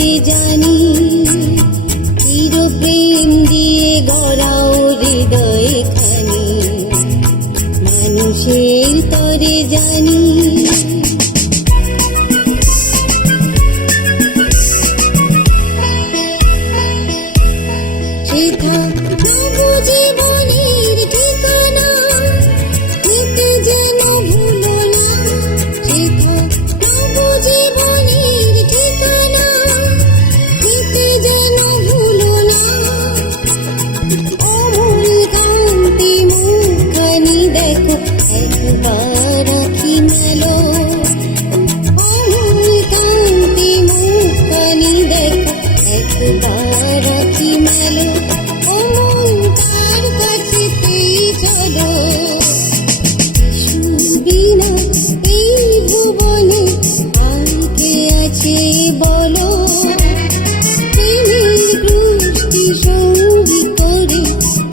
তরে জানি, চির প্রেম দিয়ে গড়াও হৃদয় খানি, মানুষের তরে জানি। সেথা তবু জীবনের ঠিকানা, যেতে যেন ভুলো না। সেথা তবু জীবনের ঠিকানা, যেতে যেন ভুলো না। অমল কান্তি মুখখানি দেখো একবার আঁখি মেলো। অমল কান্তি মুখখানি দেখো একবার আঁখি মেলো। অমন তার কাছেতেই চলো। বিনা এই ভুবনে আর কে আছে বলো। প্রেমের বৃষ্টি সঙ্গী করে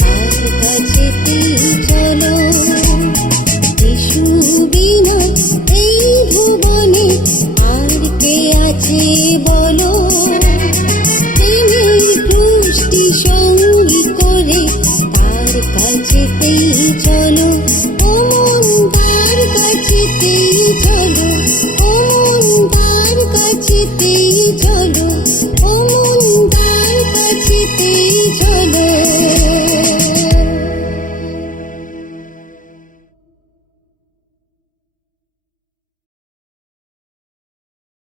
তার কাছেতেই চলো। যিশু বিনা এই ভুবনে আর কে আছে বলো। প্রেমের বৃষ্টি সঙ্গী করে তার কাছেতেই চলো। ওমন তার কাছেতেই চলো। ওমন তার কাছেতেই চলো।